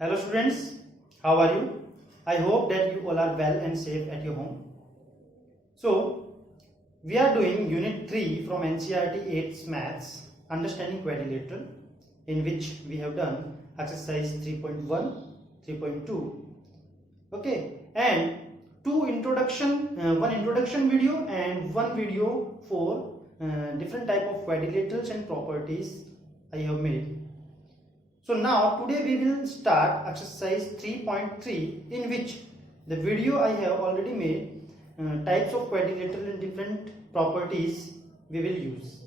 Hello students, how are you? I hope that you all are well and safe at your home. So, we are doing Unit 3 from NCERT 8's Maths, Understanding Quadrilateral, in which we have done exercise 3.1, 3.2, okay, and one introduction video and one video for different type of quadrilaterals and properties I have made. So now today we will start exercise 3.3, in which the video I have already made, types of quadrilateral and different properties we will use.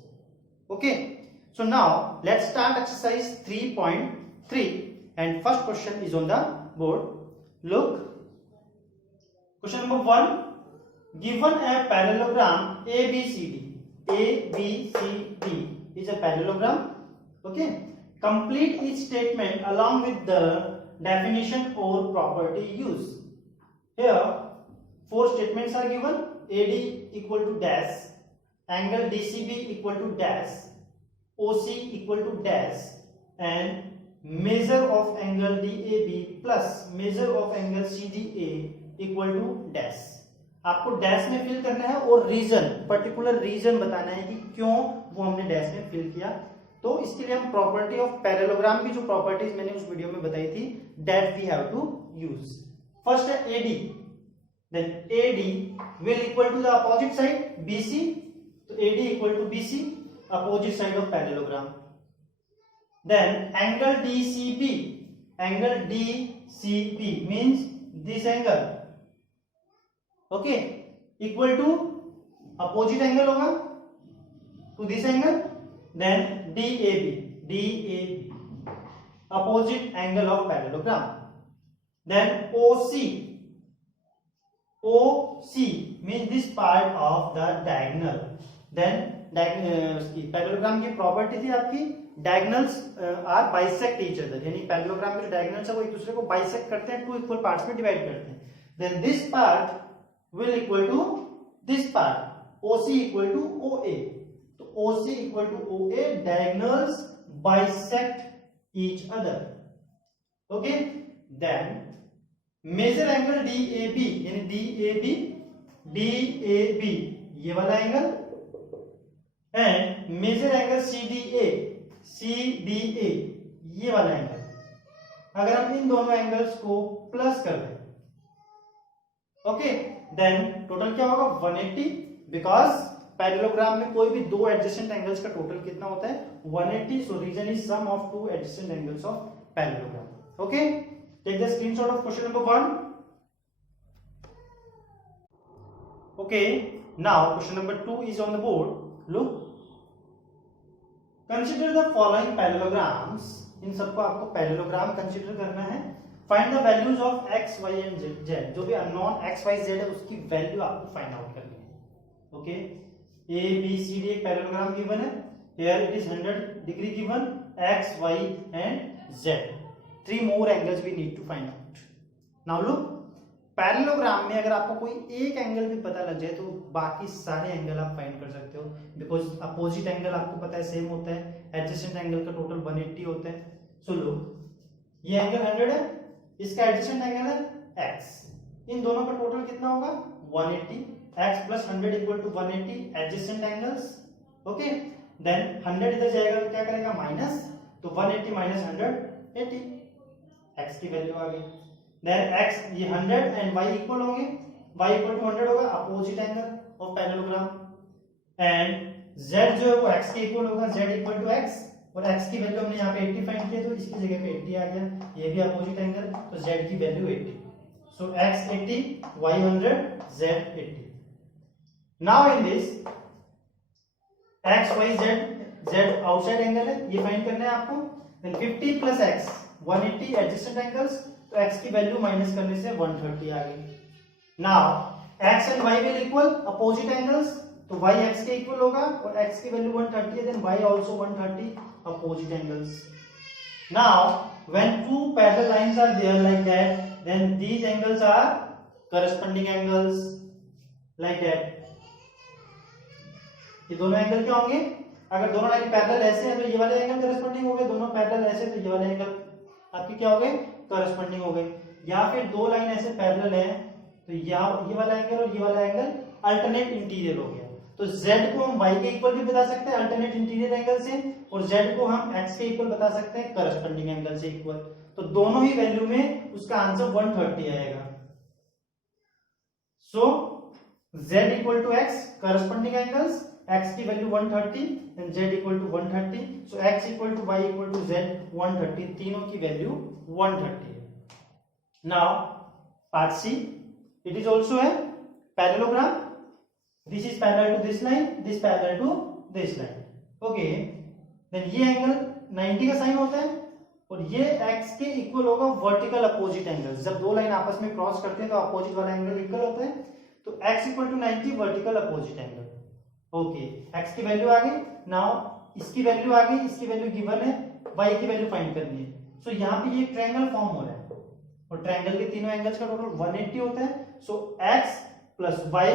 Okay, so now let's start exercise 3.3 and first question is on the board. Look, question number 1, given a parallelogram ABCD. ABCD is a parallelogram. Okay. Complete each statement along with the definition or property used. Here, 4 statements are given. AD equal to dash, angle DCB equal to dash, OC equal to dash, and measure of angle DAB plus measure of angle CDA equal to dash. आपको dash में fill करना है और reason, particular reason बताना है कि क्यों वो हमने डैश में फिल किया. तो इसके लिए हम प्रॉपर्टी ऑफ पैरेललोग्राम की जो प्रॉपर्टीज मैंने उस वीडियो में बताई थी, that we have to use. First है AD, then AD will equal to the opposite side BC. तो AD equal to BC, opposite side of parallelogram. Then angle DCB, angle DCB means this angle, okay, equal to opposite angle होगा to this angle. Then DAB, opposite angle of parallelogram. Then OC means this part of the diagonal. Then parallelogram की property थी आपकी, diagonals are bisect each other, यानी parallelogram के जो diagonals है वो एक दूसरे को बाइसेक्ट करते हैं, 2 इक्वल पार्ट्स में डिवाइड करते हैं. Then this part will equal to this part, OC equal to OA. OC equal to OA, diagonals bisect each other. Okay, then measure angle DAB, यानी DAB ये वाला angle, and measure angle CDA ये वाला angle. अगर हम इन दोनों angles को plus कर दें, ओके, देन टोटल क्या होगा 180, बिकॉज पैरेललोग्राम में कोई भी दो एडजेसेंट एंगल्स का टोटल कितना होता है 180. So reason is sum of 2 adjacent angles of parallelogram. Okay, take the screenshot of question number 1. Okay, now question number 2 is on the board. Look, consider the following parallelograms. इन सबको आपको parallelogram consider करना है. Find the values of x, y and z. जो भी unknown x, y, z है उसकी value आपको फाइंड आउट करनी है. Okay, A B C D एक पैरेललोग्राम गिवन है. Here it is 100 degree given, x, y and z. 3 more angles we need to find out. Now look, parallelogram में अगर आपको कोई एक एंगल भी पता लग जाए तो बाकी सारे एंगल आप फाइंड कर सकते हो, बिकॉज अपोजिट एंगल आपको पता है सेम होता है, एडजेसेंट एंगल का टोटल 180 होता है. सो लुक, ये एंगल 100 है, इसका एडजेसेंट एंगल है x. इन दोनों का टोटल कितना होगा 180. x plus 100 equal to 180 adjacent angles. Okay, then 100 इधर जाएगा तो क्या करेगा माइनस, तो 180 minus 100 80, x की वैल्यू आ गई. then x ये 100 and y इक्वल होंगे, y इक्वल टू 100 होगा, opposite angle of parallelogram. And z जो है वो x के इक्वल होगा, z इक्वल टू x, और x की वैल्यू हमने यहाँ पे 80 फाइंड किया तो इसकी जगह पे 80 आ गया. ये भी अपोजिट एंगल, तो z की value 80. So x 80, y 100, z 80. Now in this x, y, z outside angle है, ये फाइंड करना है आपको. Then 50 plus x 180 adjacent angles, तो x की वैल्यू माइनस करने से 130 आ गई. Now x and y will equal opposite angles, तो y x के इक्वल होगा और x की वैल्यू 130 है, then y also 130 opposite angles. Now when 2 parallel lines are there like that, then these angles are corresponding angles like that. ये दोनों angle क्या होंगे, अगर दोनों लाइन पैरेलल ऐसे हैं तो ये वाले एंगल करस्पॉन्डिंग हो गए, दोनों पैरेलल ऐसे तो ये वाले एंगल आपके क्या हो गए, करस्पॉन्डिंग हो गए। या फिर दो लाइन ऐसे पैरेलल है तो यहाँ ये वाला एंगल और ये वाला एंगल अल्टरनेट इंटीरियर हो गया। तो z को हम y के इक्वल भी बता सकते हैं अल्टरनेट इंटीरियर एंगल से, और z को हम x के इक्वल बता सकते हैं करस्पॉन्डिंग एंगल से इक्वल। तो दोनों ही वैल्यू में उसका आंसर 130 आएगा। So z equal to x corresponding angles, x की value 130 and z equal to 130। So x equal to y equal to z 130, तीनों की वैल्यू 130 है। Now part C, it is also a parallelogram. This is parallel to this line, this parallel to this line. Okay, then ये angle 90 का sign होता है और ये x के इक्वल होगा वर्टिकल अपोजिट एंगल। जब दो लाइन आपस में क्रॉस करते हैं तो अपोजिट वाला एंगल इक्वल होता है, तो x equal to 90 vertical opposite angle. Okay, x की वैल्यू आ गई। नाउ इसकी वैल्यू आ गई, इसकी वैल्यू गिवन है, y की वैल्यू फाइंड करनी है। सो यहाँ पे ये ट्रायंगल फॉर्म हो रहा है और ट्रायंगल के तीनों एंगल्स का टोटल 180 होता है। So x plus y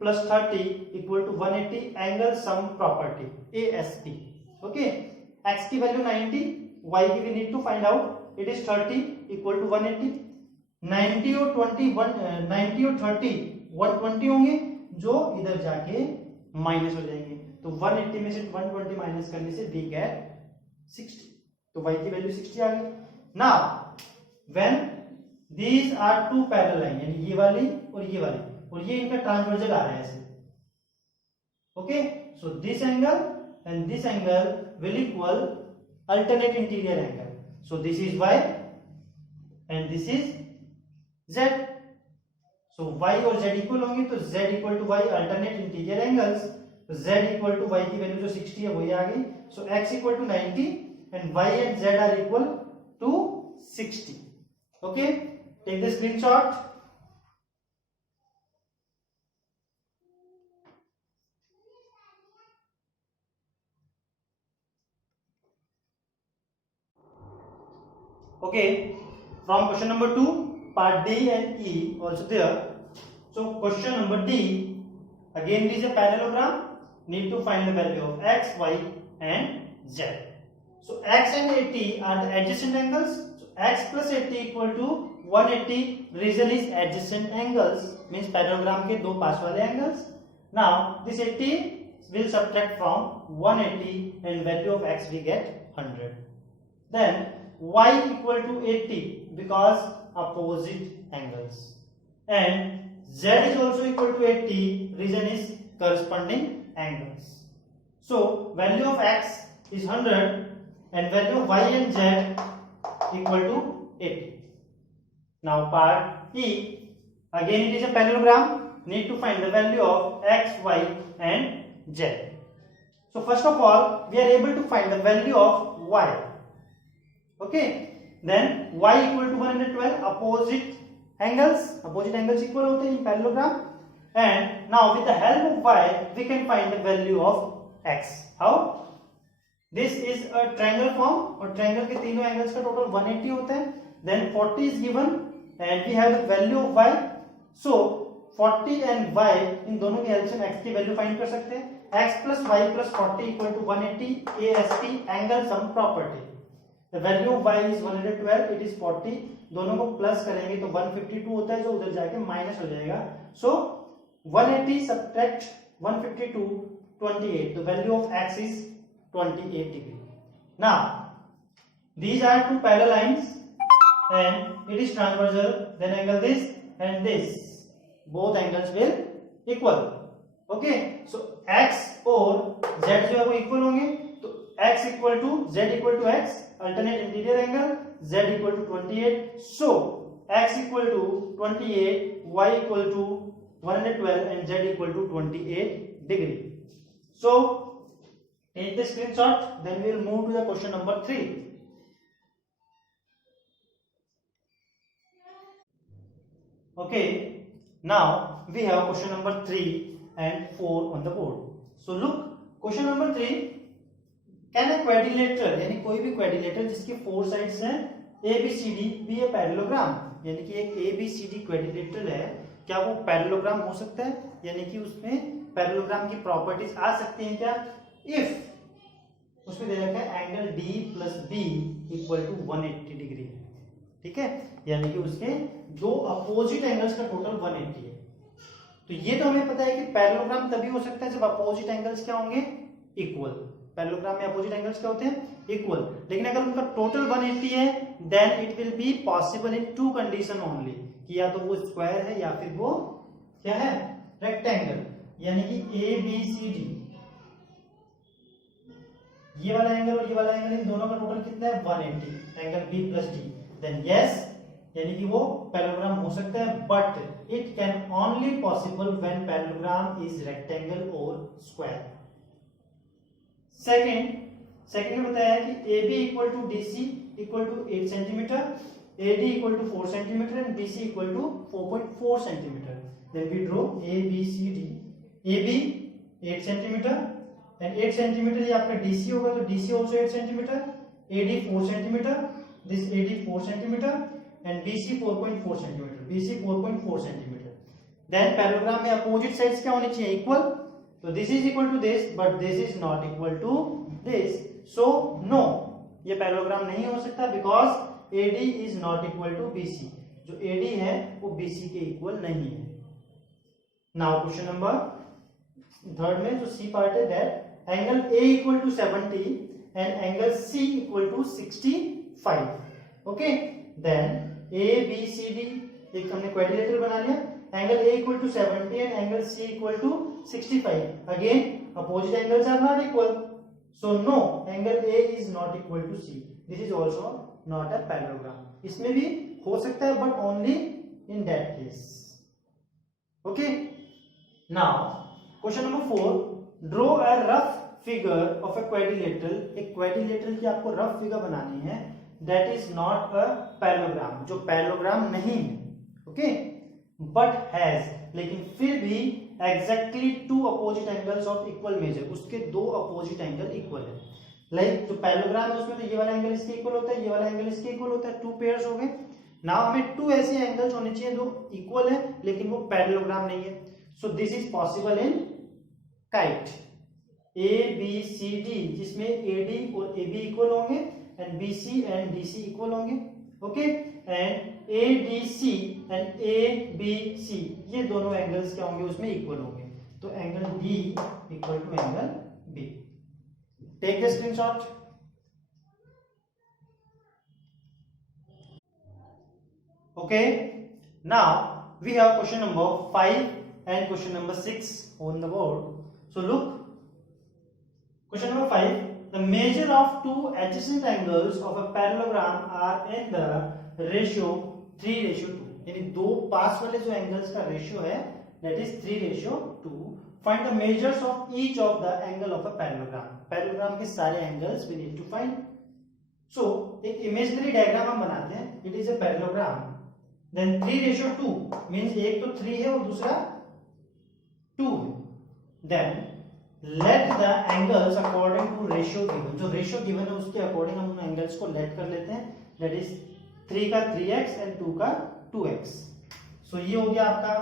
plus 30 equal to 180 angle sum property ASP। Okay, x की वैल्यू 90, y की we need to find out, it is 30 equal to 180। 90 और 90 और 30 120 होंगे जो इधर जाके माइनस हो जाएंगे। तो 180 में से 120 माइनस करने से वी गेट 60, तो y की वैल्यू 60 आ गई। Now when these are two parallel line, यानी ये वाली और ये वाली, और ये इनका ट्रांसवर्जल आ रहा है ऐसे। Okay, so this angle and this angle will equal alternate interior angle. So this is y and this is z। So y और z इक्वल होंगे तो z equal to y alternate interior angles, तो z equal to y की value जो 60 है वही आ गई। So x equal to 90 and y and z are equal to 60। Okay, take the screenshot. Okay, from question number 2, part D and E also there. So question number D, again it is a parallelogram, need to find the value of x, y and z. So x and 80 are the adjacent angles. So x plus 80 equal to 180, reason is adjacent angles, means parallelogram के दो पास वाले angles. Now this 80 will subtract from 180 and value of x we get 100. Then y equal to 80 because opposite angles, and z is also equal to 80, reason is corresponding angles. So value of x is 100 and value of y and z equal to 80. Now part E, again it is a parallelogram, need to find the value of x, y and z. So first of all we are able to find the value of y. Okay, then y equal to 112, opposite angles equal होते हैं in parallelogram, and now with the help of y we can find the value of x. How? This is a triangle form और triangle के तीनों angles का total 180 होता है। Then 40 is given and we have the value of y. So 40 and y इन दोनों की help से x की वैल्यू फाइंड कर सकते हैं। x plus y plus 40 equal to 180 ASP angle sum property. The value of y is 112, it is 40, दोनों को plus करेंगे तो 152 होता है जो उधर जाके माइनस हो जाएगा। So 180 subtract 152, 28. The value of x is 28 degree. Now these are two parallel lines and it is transversal, then angle this and this, both angles will equal. Okay, so x और z जो है वो equal होंगे, तो x equal to z equal to x alternate interior angle, z equal to 28, so x equal to 28, y equal to 112 and z equal to 28 degree. So take the screenshot, then we will move to the question number 3. Okay, now we have question number 3 and 4 on the board. So look, question number 3, can a quadrilateral, यानी कोई भी quadrilateral जिसके 4 sides हैं ABCD be a parallelogram, यानी कि एक ABCD quadrilateral है, क्या वो parallelogram हो सकता है, यानी कि उसमें parallelogram की properties आ सकती हैं क्या? If उसमें दे रखा है angle D plus B equal to 180 degree है, ठीक है, यानी कि उसके दो अपोजिट एंगल्स का टोटल 180 है। तो ये तो हमें पता है कि पैरेललोग्राम तभी हो सकता है जब अपोजिट एंगल्स क्या होंगे, इक्वल। पैरेललोग्राम में अपोजिट एंगल्स क्या होते हैं, इक्वल। लेकिन अगर उनका टोटल 180 है then it will be possible in two condition only, कि या तो वो स्क्वायर है या फिर वो क्या है, रेक्टेंगल, यानी कि ए बी सी डी, ये वाला एंगल और ये वाला एंगल, इन दोनों का टोटल कितना है 180, angle B plus D, then yes, यानी कि वो पैरेललोग्राम हो सकता है, but it can only possible when parallelogram is rectangle और स्क्वायर। सेकंड में बताया है कि A B equal to D C equal to 8 centimetre, A D equal to 4 centimetre and B C equal to 4.4 centimetre. Then we draw A B C D, A B 8 centimetre and 8 centimetre ये आपका DC होगा, तो DC also 8 सेंटीमीटर, AD 4 centimetre, this AD 4 centimetre and BC 4.4 centimetre, BC 4.4 centimetre. Then parallelogram में opposite sides क्या होनी चाहिए, equal, तो this is equal to this but this is not equal to this, so no, ये parallelogram नहीं हो सकता because AD is not equal to BC, जो एडी है वो बीसी के इक्वल नहीं है। नाउ क्वेश्चन नंबर थर्ड में जो सी पार्ट है, that angle A equal to 70 and angle C equal to 65, okay, then A B C D एक हमने क्वाड्रिलेटरल बना लिया, angle A equal to 70 and angle C equal to 65, again opposite angles are not equal, so no, angle A is not equal to C, this is also not a parallelogram, इसमें भी हो सकता है but only in that case, okay। Now question number 4, draw a rough figure of a quadrilateral, एक quadrilateral की आपको rough figure बनानी है, that is not a parallelogram, जो parallelogram नहीं है, okay, but has, लेकिन फिर भी exactly two opposite angles of equal measure, उसके दो opposite angle equal है, लाइक जो पैरेललोग्राम है उसमें तो ये वाला एंगल इसके इक्वल होता है, ये वाला एंगल इसके इक्वल होता है, टू पेयर्स हो गए। नाउ हमें टू ऐसे एंगल्स होने चाहिए जो इक्वल है लेकिन वो पैरेललोग्राम नहीं है, so this is possible in kite, A B C D, जिसमें ए डी और ए बी इक्वल होंगे and B C and D C equal होंगे, okay, and A D C and A B C, ये दोनों angles क्या होंगे उसमें equal होंगे, तो angle D equal to angle B. Take the screenshot. Okay, now we have question number 5 and question number 6 on the board. So look, question number 5, the measure of two adjacent angles of a parallelogram are in the ratio 3:2, यानी दो पास वाले जो angles का ratio है that is 3:2. Find the measures of each of the angle of a parallelogram. Parallelogram के सारे angles we need to find. So एक imaginary diagram हम बनाते हैं, it is a parallelogram. Then 3:2 means एक तो 3 है और दूसरा 2 है. Then let the angles according to ratio given, जो रेशियो गिवन है उसके अकॉर्डिंग हम उन एंगल्स को लेट कर लेते हैं, that is 3 का 3x and 2 का 2x. So ये हो गया आपका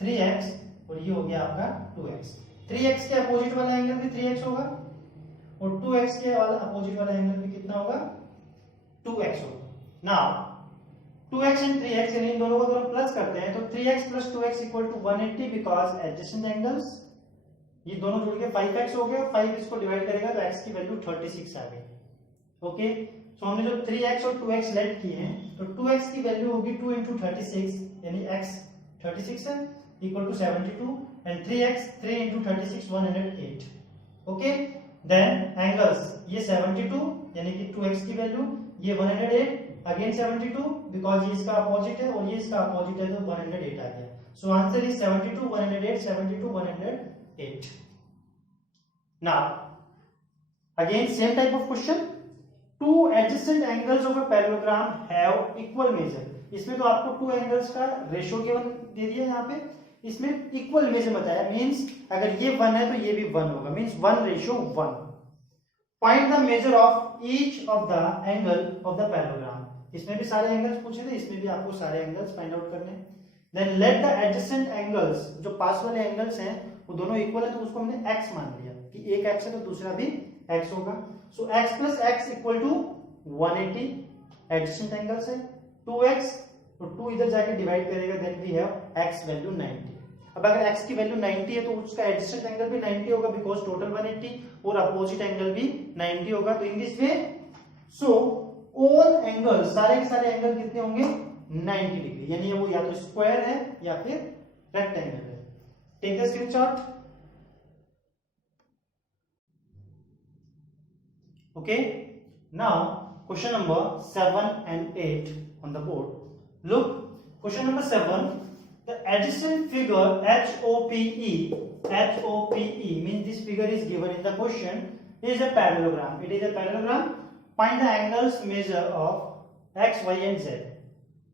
3x और ये हो गया आपका 2x. 3x के अपोजिट वाला एंगल भी 3x होगा और 2x के अपोजिट वाला एंगल भी कितना होगा 2x होगा. नाउ 2x एंड 3x इन दोनों को दोनों प्लस करते हैं तो 3x plus 2x equal to 180 because adjacent angles, ये दोनों जुड़ के 5x हो गया, 5 इसको डिवाइड करेगा तो x की वैल्यू 36 आ गई. ओके, सो हमने जो 3x और 2x लेट किए हैं तो 2x की वैल्यू होगी 2 into 36 यानी x 36 है equal to 72 and 3x 3 into 36 108. Okay, then angles ये 72 यानी कि 2x की वैल्यू, ये 108 अगेन 72 बिकॉज ये इसका अपोजिट है और ये इसका अपोजिट है तो 108 आ गया. So answer is 72 108 72 108. Now again same type of question, two adjacent angles of a parallelogram have equal measure. इसमें तो आपको टू एंगल्स का रेशियो गिवन दे दिया यहाँ पे, इसमें इक्वल मेजर बताया, मींस अगर ये 1 है तो ये भी 1 होगा, means 1:1. Find the measure of each of the angle of the parallelogram. इसमें भी सारे एंगल्स पूछे थे, इसमें भी आपको सारे एंगल्स फाइंड आउट करने हैं. Then let the adjacent angles, जो पास वाले एंगल्स हैं वो दोनों इक्वल है तो उसको हमने x मान लिया कि एक x है तो दूसरा भी x होगा. So x plus x equal to 180 adjacent angles है, 2x तो 2 इधर जाके डिवाइड करेगा, then we have x value 90। अब अगर x की वैल्यू 90 है तो उसका एडजेसेंट एंगल भी 90 होगा बिकॉज टोटल 180 और अपोजिट एंगल भी 90 होगा। तो in this way so all angle, सारे के सारे एंगल कितने होंगे 90 डिग्री, यानी वो या तो स्क्वायर है या फिर रेक्टेंगल है। Take the screenshot. Okay, now question number 7 and 8 on the board. Look, question number 7. The adjacent figure HOPE means this figure is given in the question is a parallelogram. It is a parallelogram. Find the angles measure of x, y and z.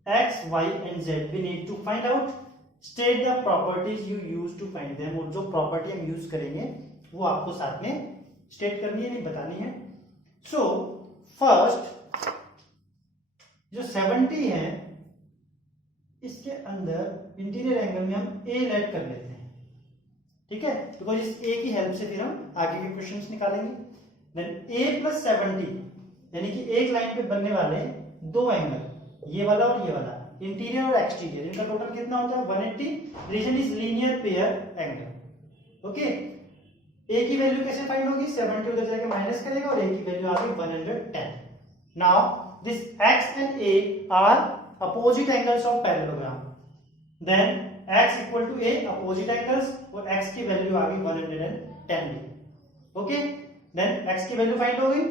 X, y and z we need to find out. State the properties you use to find them. और जो property हम use करेंगे वो आपको साथ में state करनी है, नहीं बतानी है। सो फर्स्ट जो 70 है इसके अंदर इंटीरियर एंगल में हम ए लेट कर लेते हैं, ठीक है, बिकॉज इस ए की हेल्प से फिर हम आगे के क्वेश्चंस निकालेंगे। देन ए प्लस 70 यानी कि एक लाइन पे बनने वाले दो एंगल, ये वाला और ये वाला, इंटीरियर और एक्सटीरियर, इनका टोटल कितना होता है 180। Reason is linear pair angle. Okay, A की वैल्यू कैसे फाइंड होगी, 70 उधर जाके माइनस करेगा और ए की वैल्यू आ गई 110। Now this x and a are opposite angles of parallelogram, then x equal to a opposite angles और x की वैल्यू आ गई 110। ओके, देन x की वैल्यू फाइंड हो गई।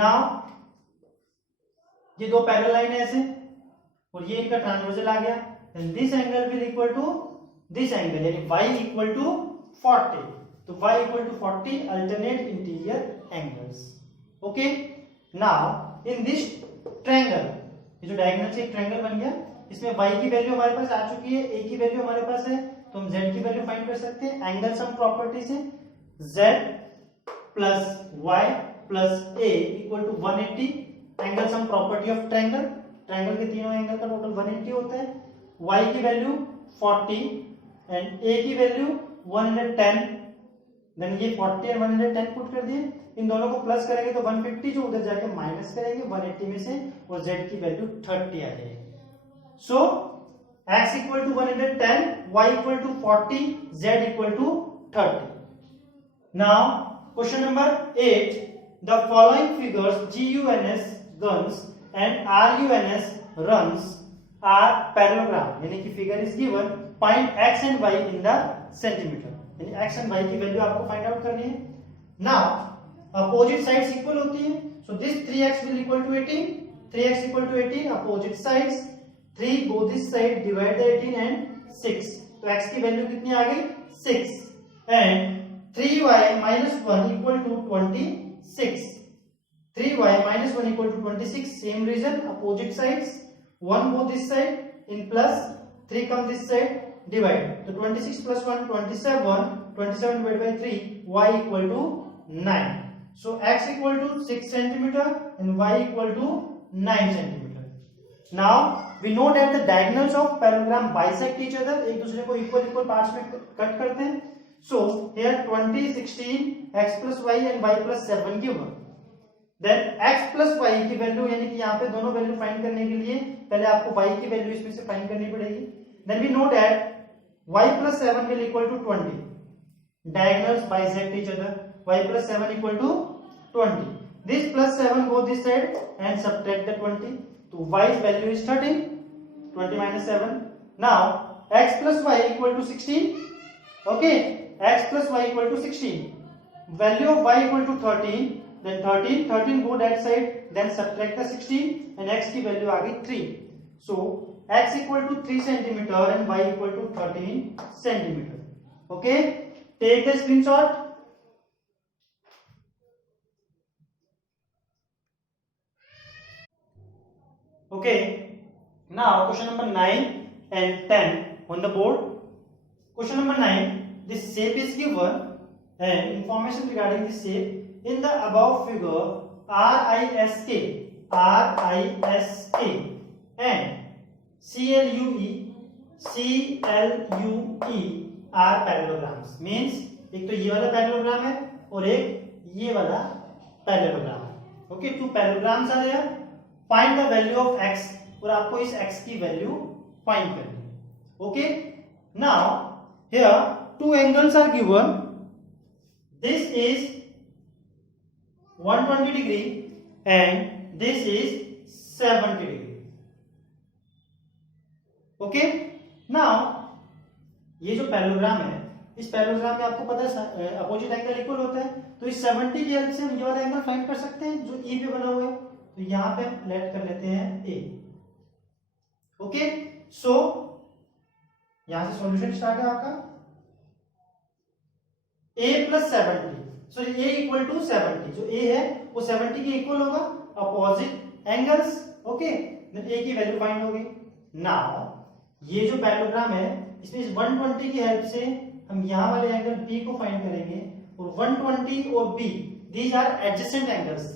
नाउ ये दो पैरेलल लाइन है ऐसे और ये इनका ट्रांसवर्सल आ गया, then this angle will equal to this angle, यानी y इक्वल टू 40। तो y equal to 40 alternate interior angles. Okay, now in this triangle, ये जो डायगोनल से एक ट्रायंगल बन गया, इसमें y की वैल्यू हमारे पास आ चुकी है, a की वैल्यू हमारे पास है, तो हम z की वैल्यू फाइंड कर सकते हैं। एंगल सम प्रॉपर्टीज है z plus y plus a equal to 180। Angle sum property of triangle, triangle के तीनों एंगल का टोटल 180 होता है। y की वैल्यू 40 एंड a की वैल्यू 110, देन ये 40 और 110 पुट कर दिए, इन दोनों को प्लस करेंगे तो 150 जो उधर जाके माइनस करेंगे 180 में से, और z की वैल्यू 30 आ जाएगी। So x equal to 110, y equal to 40, z equal to 30। Now question number 8, the following figures GUNS guns and RUNS runs are parallelogram, यानी कि figure is given, find x and y in the centimeter, यानी x and y की value आपको find out करनी है। Now opposite sides equal होती है, so this 3x will equal to 18, 3x equal to 18, opposite sides 3 go this side, divide the 18 and 6, तो x की value कितनी आ गई 6 and 3y minus 1 equal to 26, 3y minus 1 equal to 26, same reason, opposite sides, 1 go this side, in plus 3 come this side, divide, so 26 plus 1 27, 27 divided by 3, y equal to 9, so x equal to 6 centimeter and y equal to 9 centimeter. Now we know that the diagonals of parallelogram bisect each other, एक दूसरे को equal parts में cut करते हैं। So here 20, 16, x plus y and y plus 7 given. Then x plus y की value, यानी कि यहाँ पे दोनों वैल्यू फाइंड करने के लिए पहले आपको y की वैल्यू इसमें से फाइंड करनी पड़ेगी। Then we know that y plus 7 will equal to 20. Diagonals bisect each other. Y plus 7 equal to 20. This plus 7 go this side and subtract the 20. So y's value is 13. 20 minus 7. Now x plus y equal to 16. Okay, x plus y equal to 16. Value of y equal to 13. Then 13 go that side, then subtract the 16 and x की value आ गई 3. So x equal to 3 centimeter and y equal to 13 centimeter. Okay, take the screenshot. Okay, now question number 9 and 10 on the board. Question number 9, this shape is given and information regarding this shape. In the above figure, RISK and CLUE are parallelograms. Means एक तो ये वाला parallelogram है और एक ये वाला parallelogram है। Okay, two parallelograms are there, find the value of x, और आपको इस x की वैल्यू फाइंड करनी है। Okay, now here two angles are given, this is 120 degree and this is 70 degree. Okay, now ये जो पैरेललोग्राम है, इस पैरेललोग्राम में आपको पता है अपोजिट एंगल इक्वल होता है, तो इस 70 की हेल्प से हम ये वाला एंगल फाइंड कर सकते हैं जो ई पे बना हुआ है। तो यहां पे हम लेट कर लेते हैं ए। ओके, सो यहां से सॉल्यूशन स्टार्ट है आपका, a plus 70, sorry a equal to 70, जो a है वो 70 के इक्वल होगा, opposite angles. Okay, then a की वैल्यू फाइंड होगी। नाउ ये जो पैरेललोग्राम है, इसमें इस 120 की हेल्प से हम यहाँ वाले एंगल B को फाइंड करेंगे, और 120 और B these are adjacent angles,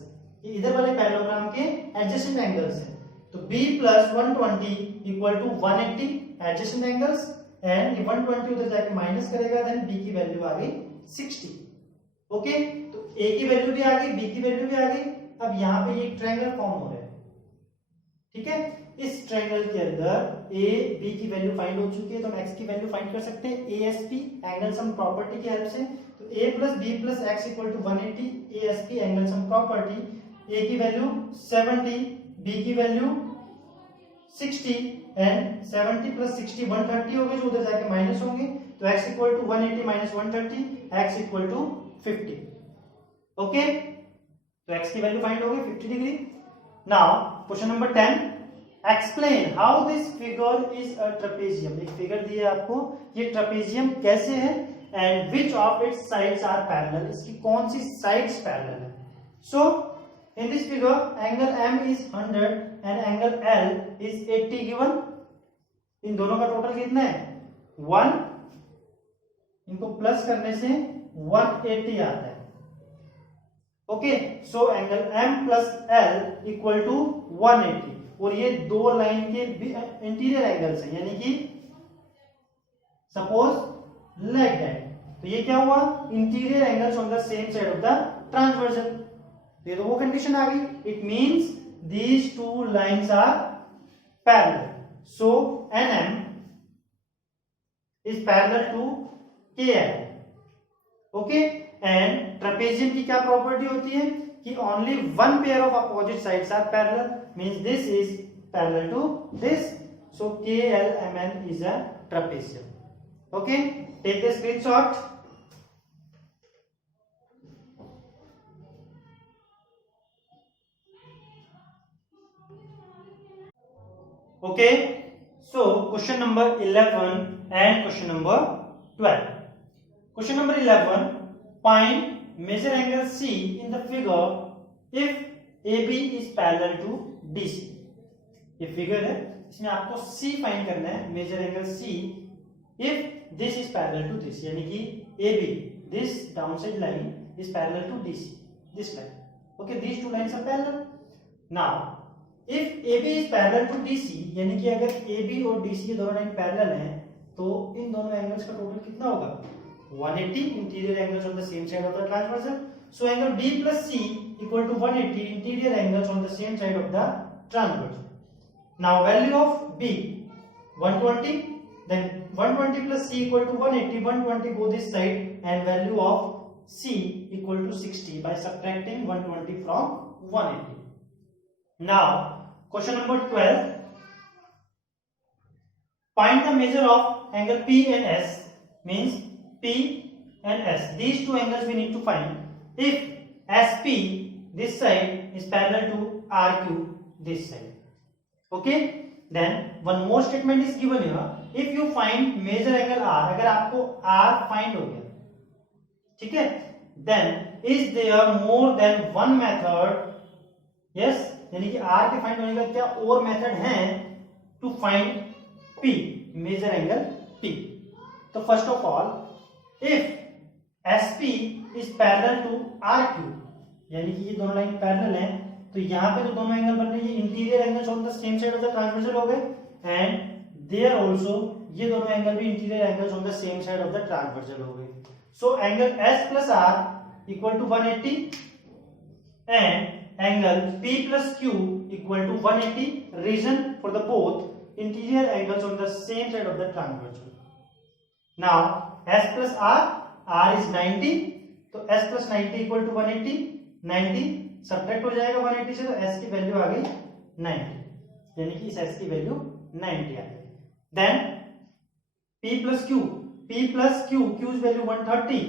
ये इधर वाले पैरेललोग्राम के एडजेसेंट एंगल्स हैं। तो B plus 120 equal to 180 adjacent angles, and ये 120 उधर जाके माइनस करेगा, देन B की वैल्यू आ गई 60। ओके, तो A की वैल्यू भी आ गई, B की वैल्यू भी आ गई। अब यहाँ पे ये ट्रायंगल फॉर्म हो रहा है, ठीक है, इस ट्रायंगल के अंदर ए बी की वैल्यू फाइंड हो चुकी है, तो हम एक्स की वैल्यू फाइंड कर सकते हैं एएसपी एंगल सम प्रॉपर्टी की हेल्प से। तो A plus B plus X equal to 180 ASP angle sum property, A की वैल्यू 70, बी की वैल्यू 60, एंड 70 प्लस 60 130 हो गए, जो उधर जाके माइनस होंगे, तो x equal to 180 minus 130, x equal to 50। Okay, तो x की वैल्यू फाइंड हो गई 50 degree. Now question number 10, explain how this figure is a trapezium. एक फिगर दी है आपको, ये ट्रेपेजियम कैसे है, and which of its sides are parallel, इसकी कौन सी साइड्स पैरेलल है। So in this figure angle M is 100 and angle L is 80 given. इन दोनों का टोटल कितना है 1, इनको प्लस करने से 180 आता है। Okay, so angle M plus L equal to 180, और ये दो लाइन के इंटीरियर एंगल्स हैं, यानी कि सपोज लाइक दैट, तो ये क्या हुआ, interior angles on the same side of the transversal. ये तो वो कंडीशन आ गई, it means these two lines are parallel, so NM is parallel to KL। Okay, and trapezium की क्या प्रॉपर्टी होती है कि only one pair of opposite sides are parallel, means this is parallel to this, so KLMN is a trapezium. Okay, take the screenshot. Okay, so question number 11 and question number 12. Question number 11, find measure angle C in the figure if AB is parallel to DC। ये figure है, इसमें आपको C find करना है, measure angle C if this is parallel to this, यानी कि AB, this downside line is parallel to DC, this line. Okay, these two lines are parallel. Now if AB is parallel to DC, यानी कि अगर AB और DC दोनों line parallel हैं, तो इन दोनों एंगल्स का टोटल कितना होगा 180 interior angles on the same side of the transversal. So angle B plus C equal to 180 interior angles on the same side of the transversal. Now value of B 120, then 120 plus C equal to 180, 120 go this side, and value of C equal to 60 by subtracting 120 from 180. Now question number 12, find the measure of angle P and S, means P and S, these two angles we need to find. If SP this side is parallel to RQ this side. Okay, then one more statement is given here, if you find major angle R, अगर आपको R find हो गया, ठीक है, then is there more than one method, yes, यानी कि R के find होने का क्या और मेथड है to find P, major angle P। तो first of all, if SP is parallel to RQ, यानी कि ये दोनों लाइन पैरेलल हैं, तो यहाँ पे जो दोनों एंगल बन रहे हैं ये interior angles on the same side of the transversal हो गए, एंड देयर आल्सो ये दोनों एंगल भी interior angles on the same side of the transversal हो गए। So angle S plus R equal to 180 and angle P plus Q equal to 180. Reason for the both interior angles on the same side of the triangle. Now S plus R is 90, तो S plus 90 equal to 180. 90 subtract हो जाएगा 180 से, तो S की value आ गई 90, यानी कि इस S की वैल्यू 90 आ गई. Then P plus Q Q's value 130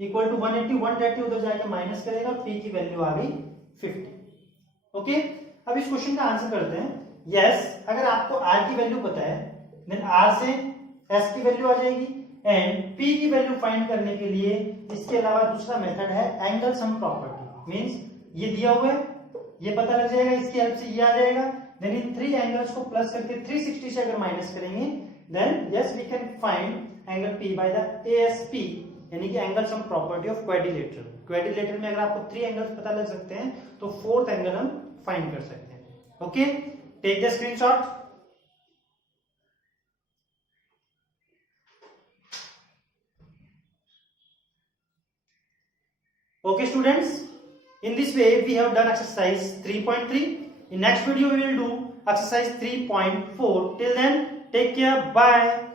equal to 180. 130 उधर जाके माइनस करेगा, P की वैल्यू आ गई 50. ओके, अब इस क्वेश्चन का आंसर करते हैं. यस, अगर आपको R की वैल्यू पता है देन R से S की वैल्यू आ जाएगी, एंड P की वैल्यू फाइंड करने के लिए इसके अलावा दूसरा मेथड है एंगल सम प्रॉपर्टी. मींस ये दिया हुआ है, ये पता लग जाएगा, इसकी हेल्प से ये आ जाएगा. देन इन थ्री एंगल्स को प्लस करके 360 से अगर माइनस करेंगे then yes we can find angle P by the ASP, यानी कि angle sum property of quadrilateral. Quadrilateral में अगर आपको 3 एंगल्स पता लग सकते हैं तो फोर्थ एंगल हम फाइंड कर सकते हैं. ओके, take the screenshot. Okay students, in this way we have done exercise 3.3. In next video we will do exercise 3.4. Till then, take care, bye.